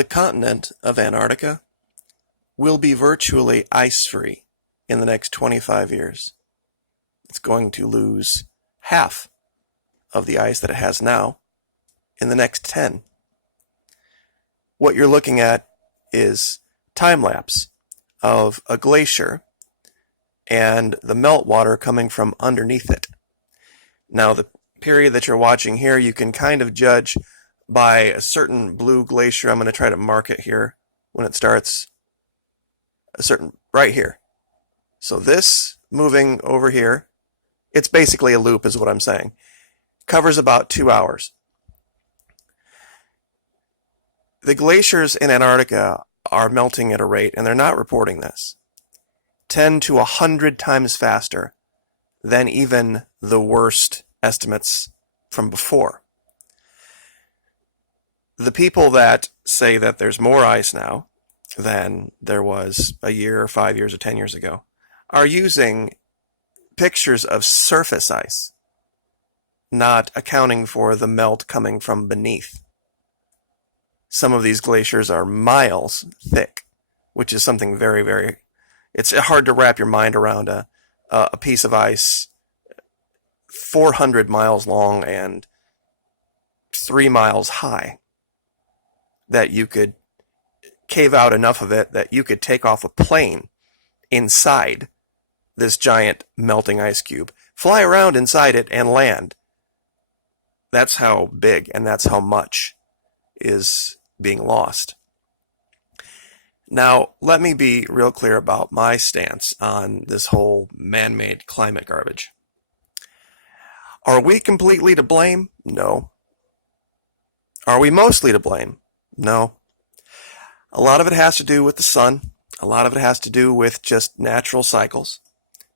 The continent of Antarctica will be virtually ice-free in the next 25 years. It's going to lose half of the ice that it has now in the next 10. What you're looking at is time-lapse of a glacier and the meltwater coming from underneath it. Now, the period that you're watching here, you can kind of judge by a certain blue glacier. I'm going to try to mark it here when it starts. Right here. So this moving over here, it's basically a loop is what I'm saying. Covers about 2 hours. The glaciers in Antarctica are melting at a rate, and they're not reporting this, 10 to 100 times faster than even the worst estimates from before. The people that say that there's more ice now than there was a year or 5 years or 10 years ago are using pictures of surface ice, not accounting for the melt coming from beneath. Some of these glaciers are miles thick, which is something very, very, it's hard to wrap your mind around a piece of ice 400 miles long and 3 miles high, that you could cave out enough of it that you could take off a plane inside this giant melting ice cube, fly around inside it, and land. That's how big and that's how much is being lost. Now, let me be real clear about my stance on this whole man-made climate garbage. Are we completely to blame? No. Are we mostly to blame? No. A lot of it has to do with the sun. A lot of it has to do with just natural cycles.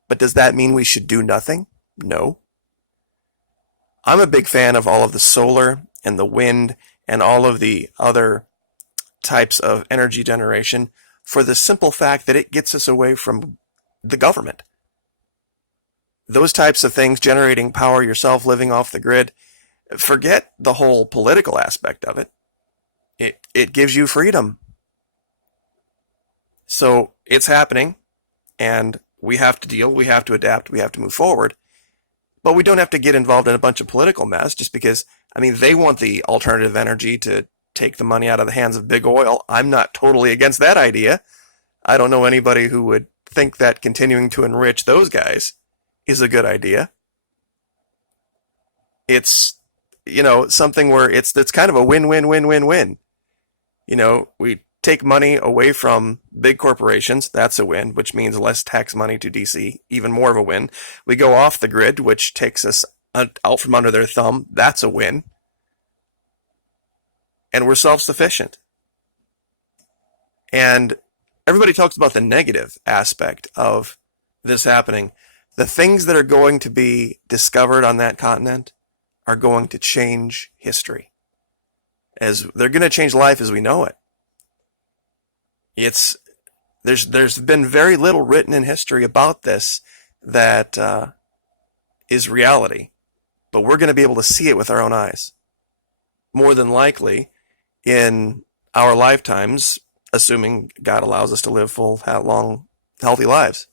But does that mean we should do nothing? No. I'm a big fan of all of the solar and the wind and all of the other types of energy generation for the simple fact that it gets us away from the government. Those types of things, generating power yourself, living off the grid, forget the whole political aspect of it. It gives you freedom. So it's happening, and we have to deal, we have to adapt, we have to move forward. But we don't have to get involved in a bunch of political mess just because, they want the alternative energy to take the money out of the hands of big oil. I'm not totally against that idea. I don't know anybody who would think that continuing to enrich those guys is a good idea. It's, something where it's kind of a win-win-win-win-win. We take money away from big corporations, that's a win, which means less tax money to DC, even more of a win. We go off the grid, which takes us out from under their thumb, that's a win. And we're self-sufficient. And everybody talks about the negative aspect of this happening. The things that are going to be discovered on that continent are going to change history. As they're going to change life as we know it. There's been very little written in history about this that is reality, but we're going to be able to see it with our own eyes. More than likely, in our lifetimes, assuming God allows us to live full, long, healthy lives.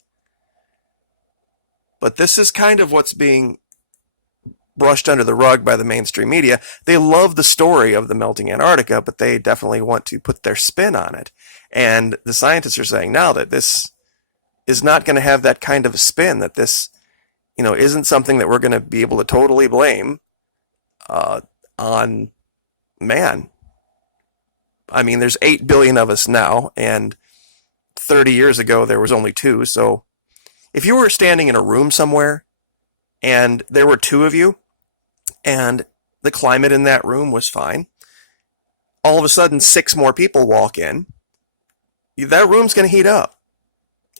But this is kind of what's being brushed under the rug by the mainstream media. They love the story of the melting Antarctica, but they definitely want to put their spin on it. And the scientists are saying now that this is not going to have that kind of a spin, that this, isn't something that we're going to be able to totally blame on man. There's 8 billion of us now, and 30 years ago there was only 2. So if you were standing in a room somewhere and there were 2 of you, and the climate in that room was fine, all of a sudden 6 more people walk in, that room's going to heat up.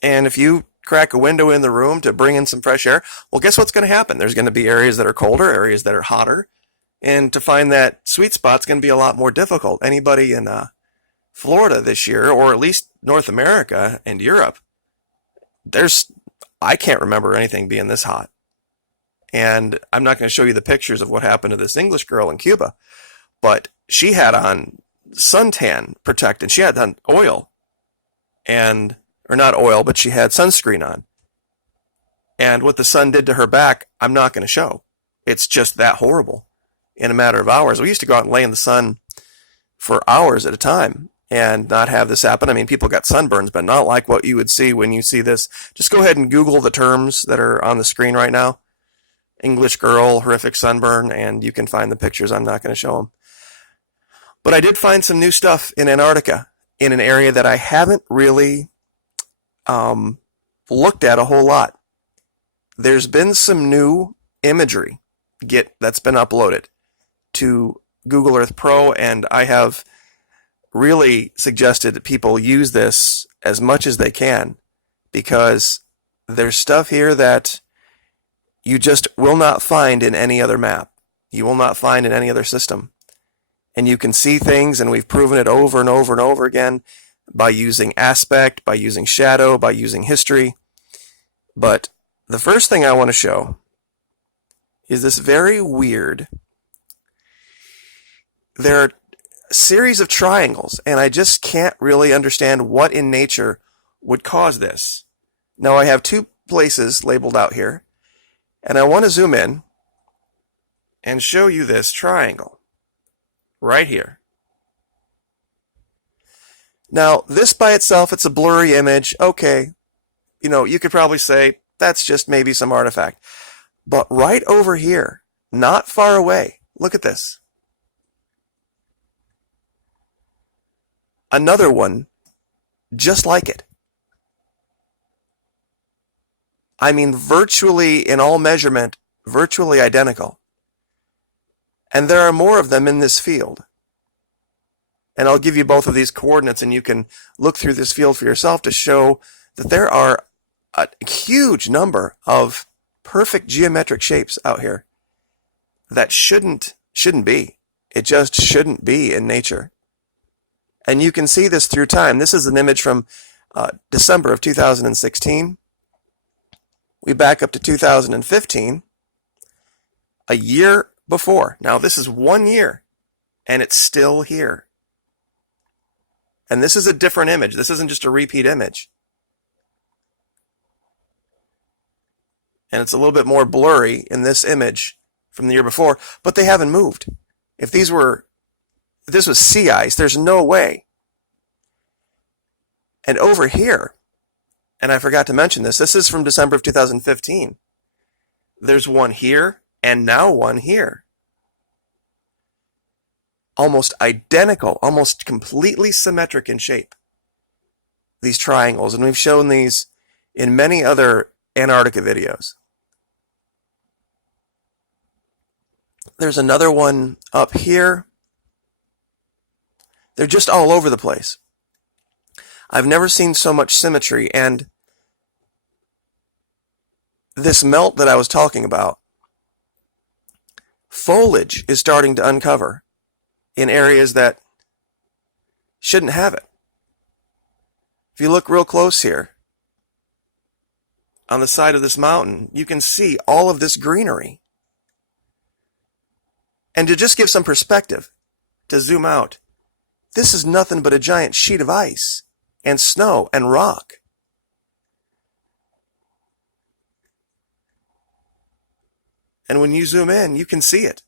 And if you crack a window in the room to bring in some fresh air, well, guess what's going to happen? There's going to be areas that are colder, areas that are hotter, and to find that sweet spot's going to be a lot more difficult. Anybody in Florida this year, or at least North America and Europe, I can't remember anything being this hot. And I'm not going to show you the pictures of what happened to this English girl in Cuba, but she had on suntan protectant. She had on oil and, or not oil, but she had sunscreen on. And what the sun did to her back, I'm not going to show. It's just that horrible in a matter of hours. We used to go out and lay in the sun for hours at a time and not have this happen. I mean, people got sunburns, but not like what you would see when you see this. Just go ahead and Google the terms that are on the screen right now. English girl, horrific sunburn, and you can find the pictures. I'm not going to show them. But I did find some new stuff in Antarctica, in an area that I haven't really looked at a whole lot. There's been some new imagery that's been uploaded to Google Earth Pro, and I have really suggested that people use this as much as they can, because there's stuff here that you just will not find in any other map. You will not find in any other system. And you can see things, and we've proven it over and over and over again by using aspect, by using shadow, by using history. But the first thing I want to show is this very weird. There are a series of triangles, and I just can't really understand what in nature would cause this. Now I have two places labeled out here, and I want to zoom in and show you this triangle right here. Now, this by itself, it's a blurry image. Okay, you could probably say that's just maybe some artifact. But right over here, not far away, look at this. Another one just like it. I mean, virtually in all measurement, virtually identical. And there are more of them in this field. And I'll give you both of these coordinates, and you can look through this field for yourself to show that there are a huge number of perfect geometric shapes out here that shouldn't be. It just shouldn't be in nature. And you can see this through time. This is an image from December of 2016. We back up to 2015, a year before. Now this is 1 year, and it's still here. And this is a different image. This isn't just a repeat image. And it's a little bit more blurry in this image from the year before, but they haven't moved. If this was sea ice, there's no way. And over here, and I forgot to mention this is from December of 2015. There's one here, and now one here. Almost identical, almost completely symmetric in shape. These triangles, and we've shown these in many other Antarctica videos. There's another one up here. They're just all over the place. I've never seen so much symmetry, and this melt that I was talking about, foliage is starting to uncover in areas that shouldn't have it. If you look real close here, on the side of this mountain, you can see all of this greenery. And to just give some perspective, to zoom out, this is nothing but a giant sheet of ice and snow and rock. And when you zoom in, you can see it.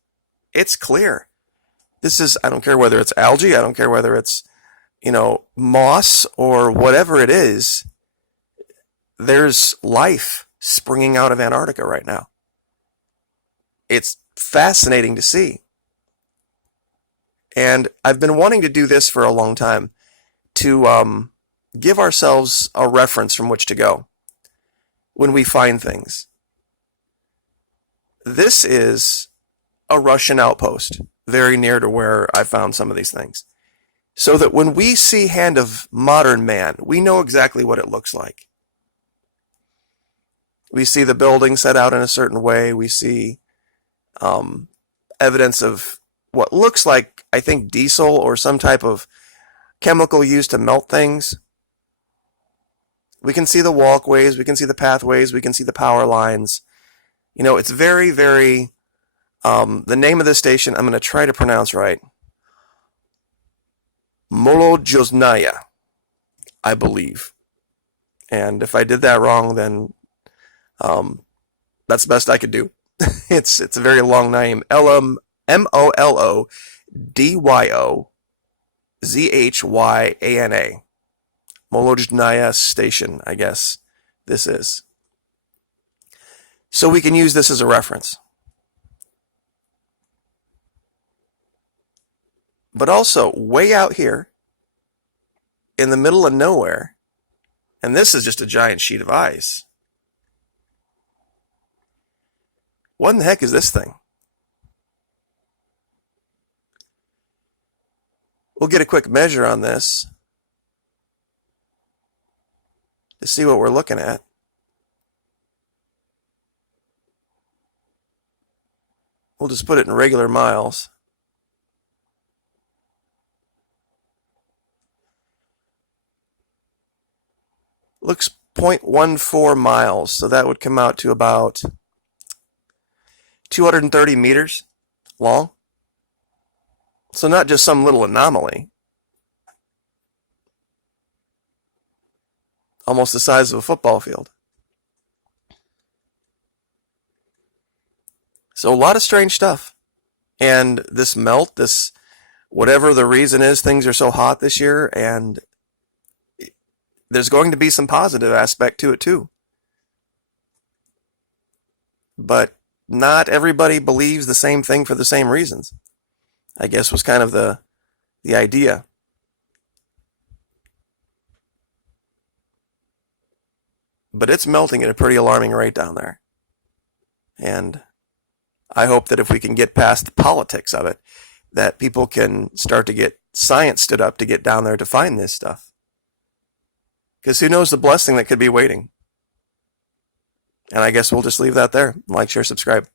It's clear. This is, I don't care whether it's algae, I don't care whether it's, moss or whatever it is. There's life springing out of Antarctica right now. It's fascinating to see. And I've been wanting to do this for a long time, to give ourselves a reference from which to go when we find things. This is a Russian outpost, very near to where I found some of these things. So that when we see hand of modern man, we know exactly what it looks like. We see the building set out in a certain way. We see evidence of what looks like, I think, diesel or some type of chemical used to melt things. We can see the walkways. We can see the pathways. We can see the power lines. It's very, very... the name of this station, I'm going to try to pronounce right. Molodjoznaya, I believe. And if I did that wrong, then that's the best I could do. It's a very long name. Molodyozyana. Molodznaya Station, I guess this is. So we can use this as a reference. But also, way out here, in the middle of nowhere, and this is just a giant sheet of ice. What in the heck is this thing? We'll get a quick measure on this to see what we're looking at. We'll just put it in regular miles. Looks 0.14 miles, so that would come out to about 230 meters long. So not just some little anomaly. Almost the size of a football field. So a lot of strange stuff. And this melt, this whatever the reason is, things are so hot this year, and there's going to be some positive aspect to it too. But not everybody believes the same thing for the same reasons, I guess was kind of the idea. But it's melting at a pretty alarming rate down there. And I hope that if we can get past the politics of it, that people can start to get science stood up to get down there to find this stuff. Because who knows the blessing that could be waiting. And I guess we'll just leave that there. Like, share, subscribe.